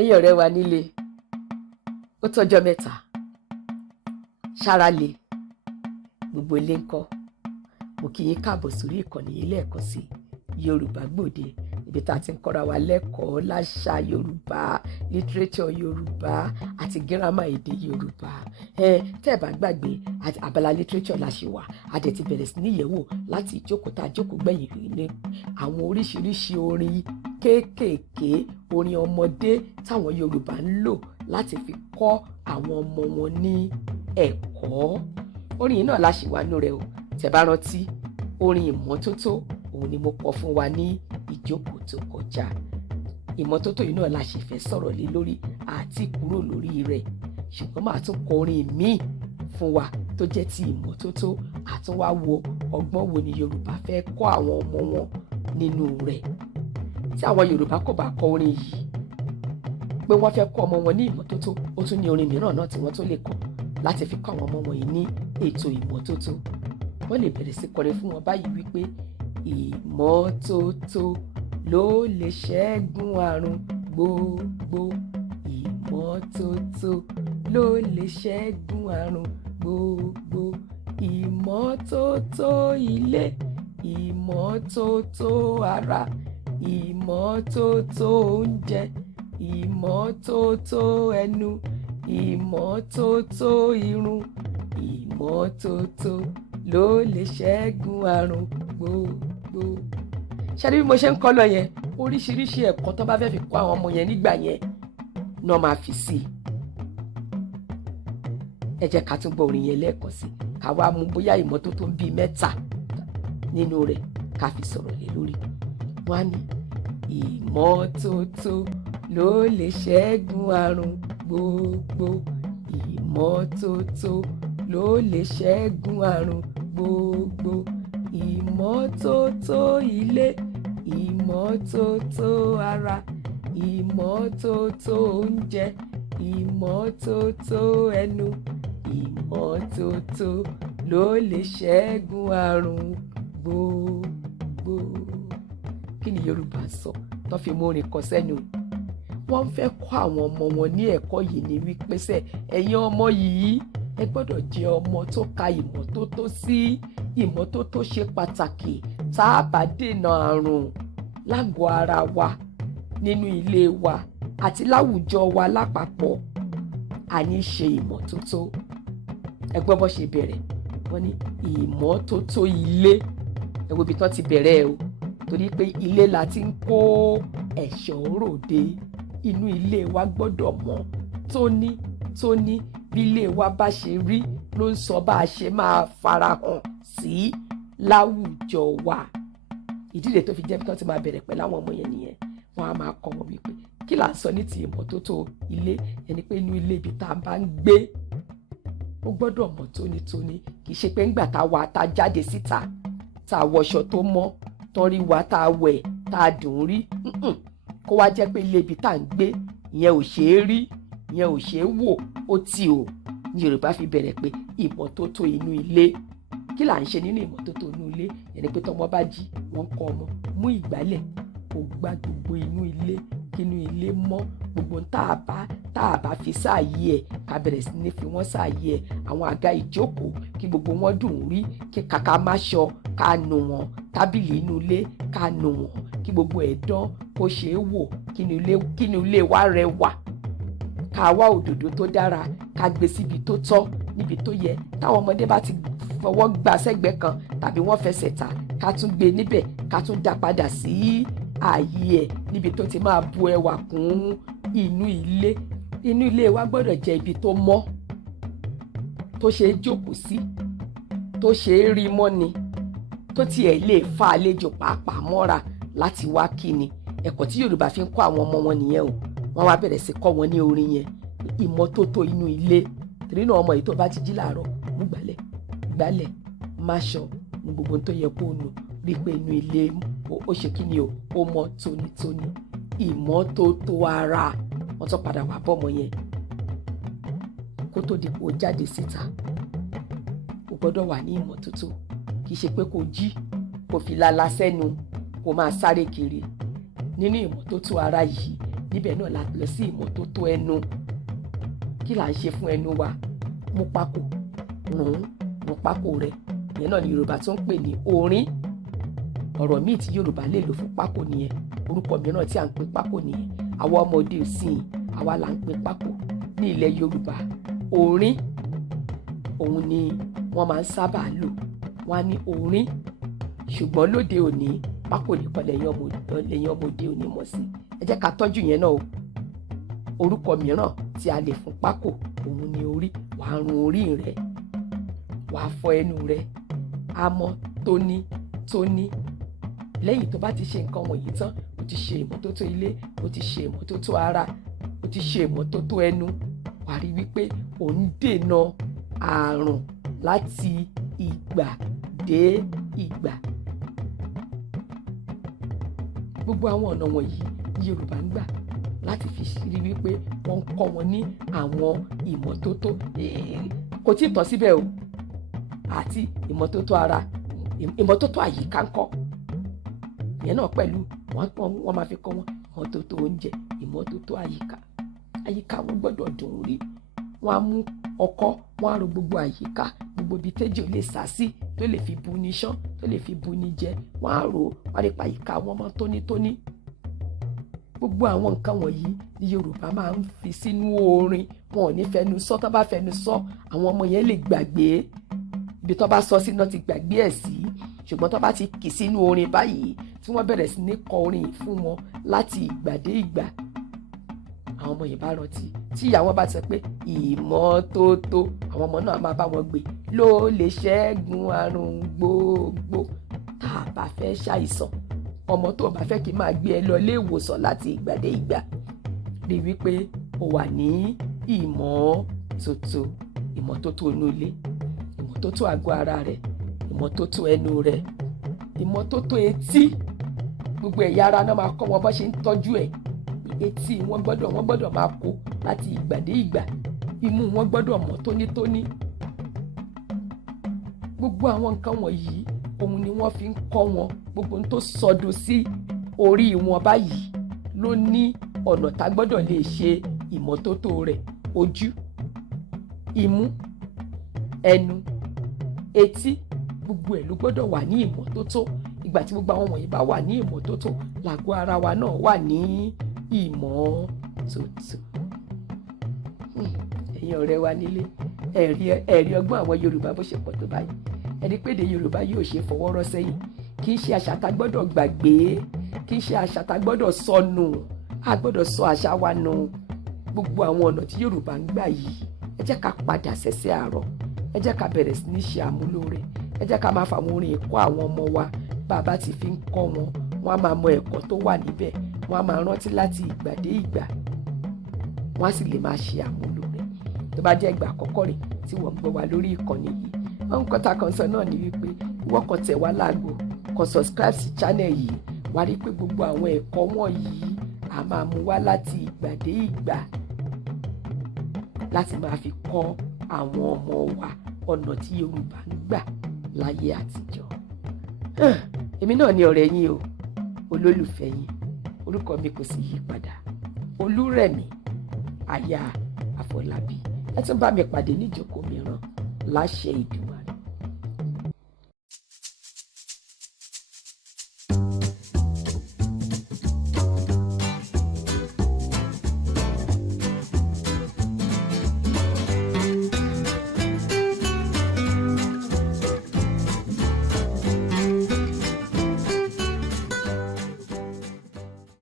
ẹ̀yin ọ̀rẹ́ wa nílé, ó tọ́jọ́ mẹ́ta, ṣára le, gbogbo ilé ńkọ́. Mo kí yín káàbọ̀ sórí ìkànnì yìí lẹ́ẹ̀kan sí Yorùbá Gbòde, ibi tá a ti ń kọ́ra wa lẹ́kọ̀ọ́ láṣà Yorùbá, lítírẹ́tọ̀ Yorùbá àti gírámà èdè Yorùbá. Tẹ́ ẹ bá gbàgbé abala lítírẹ́tọ̀ la ṣe wà, a dẹ̀ ti bẹ̀rẹ̀ sí ní yẹ̀wò láti ìjókòó tá a jókòó gbẹ̀yìn ní àwọn oríṣiríṣi orin kéékèèké, orin ọmọdé táwọn Yorùbá ń lò láti fi kọ́ àwọn ọmọ wọn ní ẹ̀kọ́. Orin yìí náà la ṣì wà nú rẹ̀ o. Tẹ́ bá rántí, orin ìmọ́tótó òun ni mo kọ fún wa ní ìjókòó tó kọjá. Ìmọ́tótó yìí náà la ṣì fẹ́ sọ̀rọ̀ lé lórí àti kúrò lórí rẹ̀, ṣùgbọ́n màá tún kọ orin míì fún wa tó jẹ́ ti ìmọ́tótó, àtúnwá wo ọgbọ́n wo ni Yorùbá fẹ́ kọ́ àwọn ọmọ wọn nínú rẹ̀. Tí àwọn Yorùbá kò bá kọ orin yìí pé wọ́n fẹ́ kọ́ ọmọ wọn ní ìmọ́tótó, ó tún ní orin mìíràn náà tí wọ́n tó lè kọ láti fi kọ́ àwọn ọmọ wọn yìí ní ètò ìmọ́tótó. Wọ́n lè bẹ̀rẹ̀ sí kọrin fún wọn báyìí wípé ìmọ́tótó ló lè ṣẹ́gun àrùn gbogbo. Ìmọ́tótó ló lè ṣẹ́gun àrùn gbogbo. Ìmọ́tótó ilé, ìmọ́tótó ara, ìmọ́tótó oúnjẹ, ìmọ́tótó ẹnu, ìmọ́tótó irun, ìmọ́tótó ló lè ṣẹ́gun àrùn gbogbo. Ṣé bí mo ṣe ń kọ́ lọ yẹn, oríṣiríṣi ẹ̀kọ́ tó bá fẹ́ fi kọ́ àwọn ọmọ yẹn nígbà yẹn náà máa fi sí i. Ẹ jẹ́ ká tún gbọ́ orin yẹn lẹ́ẹ̀kan sí, ká wá mú bóyá ìmọ́tótó ń bí mẹ́ta nínú rẹ̀ ká fi sọ̀rọ̀ lé lórí. Wọ́n á ní ìmọ́tótó ló lè ṣẹ́gun àrùn gbogbo. Ìmọ́tótó ló lè ṣẹ́gun àrùn gbogbo. Ìmọ́tótó ilé, ìmọ́tótó ara, ìmọ́tótó oúnjẹ, ìmọ́tótó ẹnu, ìmọ́tótó ló lè ṣẹ́gun àrùn gbogbo. Kí ni Yorùbá sọ tó fi mú orin kọ sẹ́nu? Wọ́n fẹ́ kọ́ àwọn ọmọ wọn ní ẹ̀kọ́ yìí ní wípé ẹ̀yin ọmọ yìí ẹ gbọ́dọ̀ jẹ́ ọmọ tó ka ìmọ́tótó sí. Ìmọ́tótó ṣe pàtàkì tá a bá dènà àrùn lágọ̀ọ́ ara wa, nínú ilé wa àti láwùjọ wa lápapọ̀. A ní ṣe ìmọ́tótó. Ẹ gbọ́ bó ṣe bẹ̀rẹ̀, wọ́n ní ìmọ́tótó ilé. Ẹ wo ibi tán ti bẹ̀rẹ̀ o, torí pé ilé la ti ń kó ẹ̀ṣọ́ ròde. Inú ilé wa gbọ́dọ̀ mọ́ tónítóní. Bí ilé wa bá ṣe rí ló ń sọ bá a ṣe máa farahàn sí láwùjọ wa. Ìdílé tó fi jẹ́ bí tán ti máa bẹ̀rẹ̀ pẹ̀lú àwọn ọmọ yẹn nìyẹn. Wọ́n á máa kọ́ wọn wípé kí là ń sọ ní ti ìmọ́tótó ilé, ẹni pé inú ilé ibi tá a bá ń gbé ó gbọ́dọ̀ mọ́ tónítóní. Kì í ṣe pé ńgbà tá a jáde síta tá a wọṣọ tó mọ́, tán rí wa tá a wẹ̀ tá a dùn rí, kó wá jẹ́ pé ilé ibi tá a ń gbé ìyẹn ò ṣeé rí, ìyẹn ò ṣeé wò, ó tì o. Ní Yorùbá fi bẹ̀rẹ̀ pé ìmọ́tótó inú ilé. Kí là ń ṣe nínú ìmọ́tótó inú ilé? Ẹni pé tọmọ bá jí, wọ́n kọ́ ọmọ mú ìgbálẹ̀ kó gbá gbogbo inú ilé, kí inú ilé mọ́. Gbogbo tá a bá fi sáàyè ẹ̀ ká bẹ̀rẹ̀ sí ní fi wọ́n sáàyè ẹ̀. Àwọn àga ìjókòó kí gbogbo wọn dùn rí, kí kàkà má ṣọ ká nu wọn. Tábìlì inú ilé ká nu wọn, kí gbogbo ẹ̀ dán kó ṣeé wò, kí inú ilé wa rẹwà. Ká wá òdòdó tó dára ká gbé síbi tó tọ́, níbi tó yẹ. Táwọn ọmọdé bá ti fọwọ́ gbà sẹ́gbẹ̀ẹ́ kan tàbí wọ́n fẹsẹ̀ tà, ká tún gbé níbẹ̀, ká tún dá padà sí ààyè ẹ̀ níbi tó ti máa bu ẹwà kún inú ilé. Inú ilé wa gbọ́dọ̀ jẹ́ ibi tó mọ́, tó ṣe é jókòó sí, tó ṣe é rí mọ́ni, tó tiẹ̀ lè fa àlejò pàápàá mọ́ra láti wá kíni. Ẹ̀kọ́ tí Yorùbá fi ń kọ́ àwọn ọmọ wọn nìyẹn o. Wọ́n wá bẹ̀rẹ̀ sí kọ́ wọn ní orin yẹn, ìmọ́tótó inú ilé. Torí náà ọmọ yìí tó bá ti jí láàárọ̀, mú gbálẹ̀ máṣọ ní gbogbo tó yẹ kó nù, rí pé inú ilé ó ṣe kí ni o, ó mọ́ tónítóní. Ìmọ́tótó ara. Wọ́n tún padà wá bọ́mọ yẹn kó tó di kó jáde síta, ó gbọ́dọ̀ wà ní ìmọ́tótó. Kì í ṣe pé kó jí kó fi lala sẹ́nu kó máa sáré kiri. Nínú ìmọ́tótó ara yìí níbẹ̀ náà la lọ sí ìmọ́tótó ẹnu. Kí là ń ṣe fún ẹnu wa? Mú pákò, rún pákò rẹ̀. Ìyẹn náà ni Yorùbá tó ń pè ní orin. Ọ̀rọ̀ míì tí Yorùbá lè lò fún pákò nìyẹn. Orúkọ mìíràn tí à ń pè pákò nìyẹn. Àwa ọmọdé ìsìn àwa là ń pè pákò. Ní ilẹ̀ Yorùbá, orin òun ni wọ́n máa ń sábà lò. Wọ́n á ní orin. Ṣùgbọ́n lóde òní, pákò nìkan lẹ́yìn ọmọdé òní mọ̀ sí. Ẹ jẹ́ ká tọ́jú yẹn náà o. Orúkọ mìíràn tí a lè fún pákò òun ni orí. Wàá rún orí rẹ, wàá fọ ẹnu rẹ, á mọ́ tónítóní. Lẹ́yìn tó bá ti ṣe nǹkan wọ̀nyí tán, o ti ṣe ìmọ́tótó ilé, o ti ṣe ìmọ́tótó ara, o ti ṣe ìmọ́tótó ẹnu. Wàá rí wípé ò ń dènà àrùn láti ìgbà dé ìgbà. Gbogbo àwọn ọ̀nà wọ̀nyí Yorùbá ń gbà láti fi rí wípé wọ́n ń kọ́ wọn ní àwọn ìmọ́tótó. Kò tí ì tán síbẹ̀ o. Àti ìmọ́tótó ara, ìmọ́tótó àyíká ńkọ́. Ìyẹn náà pẹ̀lú wọ́n máa fi kọ́ wọn ìmọ́tótó oúnjẹ, ìmọ́tótó àyíká. Àyíká wọn gbọ́dọ̀ dùn rí. Wọ́n á mú ọkọ́, wọ́n á ro gbogbo àyíká, gbogbo ibi téjò lè sá sí tó lè fi bu ní ṣán, tó lè fi bu ní jẹ. Wọ́n á ro, wọ́n á rí pa àyíká wọn mọ́ tónítóní. Gbogbo àwọn nǹkan wọ̀nyí ni Yorùbá máa ń fi sínú orin. Wọn ò ní fẹnu sọ. Tó bá fẹnu sọ, àwọn ọmọ yẹn lè gbàgbé ibi tó bá sọ sí náà ti gbàgbé ẹ̀ sí. Ṣùgbọ́n tó bá ti kì sínú orin báyìí tí wọ́n bẹ̀rẹ̀ sí ní kọ orin yìí fún wọn láti ìgbà dé ìgbà, àwọn ọmọ yìí bá rántí. Tí ìyá wọn bá sọ pé ìmọ́tótó, àwọn ọmọ náà máa bá wọn gbé. Ló lè ṣẹ́gun àrùn gbogbo. Tá a bá fẹ́ ṣàìsàn, ọmọ tó bá fẹ́ kí máa gbé ẹ lọ ilé ìwòsàn láti ìgbà dé ìgbà, rí wípé o wà ní ìmọ́tótó. Ìmọ́tótó inú ilé, ìmọ́tótó àgọ́ ara rẹ̀, ìmọ́tótó ẹnu rẹ̀, ìmọ́tótó etí. Gbogbo ẹ̀yà ara náà máa kọ́ wọn bó ṣe ń tọ́jú ẹ̀. Etí wọn gbọ́dọ̀ máa kó láti ìgbà dé ìgbà. Imú wọn gbọ́dọ̀ mọ́ tónítóní. Gbogbo àwọn nǹkan wọ̀nyí òun ni wọ́n fi ń kọ́ wọn. Gbogbo ohun tó sọdọ̀ sí orí wọn báyìí ló ní ọ̀nà tá gbọ́dọ̀ lè ṣe ìmọ́tótó rẹ̀. Ojú, imú, ẹnu, etí, gbogbo ẹ̀ ló gbọ́dọ̀ wà ní ìmọ́tótó. Ìgbà tí gbogbo àwọn wọ̀nyí bá wà ní ìmọ́tótó, làgọ́ ara wa náà wà ní ìmọ́tótó. Ẹ̀yin ọ̀rẹ́ wa nílé, ẹ̀rí ọgbọ́n àwọn Yorùbá bó ṣe pọ̀ tó báyìí. Ẹni pé èdè Yorùbá yóò ṣe fọwọ́ rọ́ sẹ́yìn. Kì í ṣe àṣà tá gbọ́dọ̀ gbàgbé. Kì í ṣe àṣà tá gbọ́dọ̀ sọnù. A gbọ́dọ̀ sọ àṣà wa nù. Gbogbo àwọn ọ̀nà tí Yorùbá ń gbà yìí, ẹ jẹ́ ká padà sẹ́sẹ́ àárọ̀. Ẹ jẹ́ ká bẹ̀rẹ̀ sí ní ṣe àmúlò rẹ̀. Ẹ jẹ́ ká máa fa àwọn orin kọ́ àwọn ọmọ wa. Bàbá ti fi ń kọ́ wọn, wọ́n á máa mọ ẹ̀kọ́ tó wà níbẹ̀. Wọ́n á máa rántí láti ìgbà dé ìgbà. Wọ́n á sì lè máa ṣe àmúlò rẹ̀. Tó bá jẹ́ ìgbà àkọ́kọ́ rẹ̀ tí wọ́n gbọ́ wa lórí ìkànnì yìí, àwọn kọ́ta kan sọ náà ni wípé ìwọ kan tẹ̀ wá láago, kan subscribe sí channel yìí. Wàá rí pé gbogbo àwọn ẹ̀kọ́ wọ̀nyí a máa mú wá láti ìgbà dé ìgbà láti máa fi kọ́ àwọn ọmọ wa ọ̀nà tí Yorùbá ń gbà láyé àtijọ́. Èmi náà ni ọ̀rẹ́ yín o, olólùfẹ́ yín. Orúkọ mi kò sì yí padà. Olúrẹ̀mí aya Àfọlábí. Ẹ tún bá mi pàdé níjókòó mìíràn láṣẹ Ìdùnnú.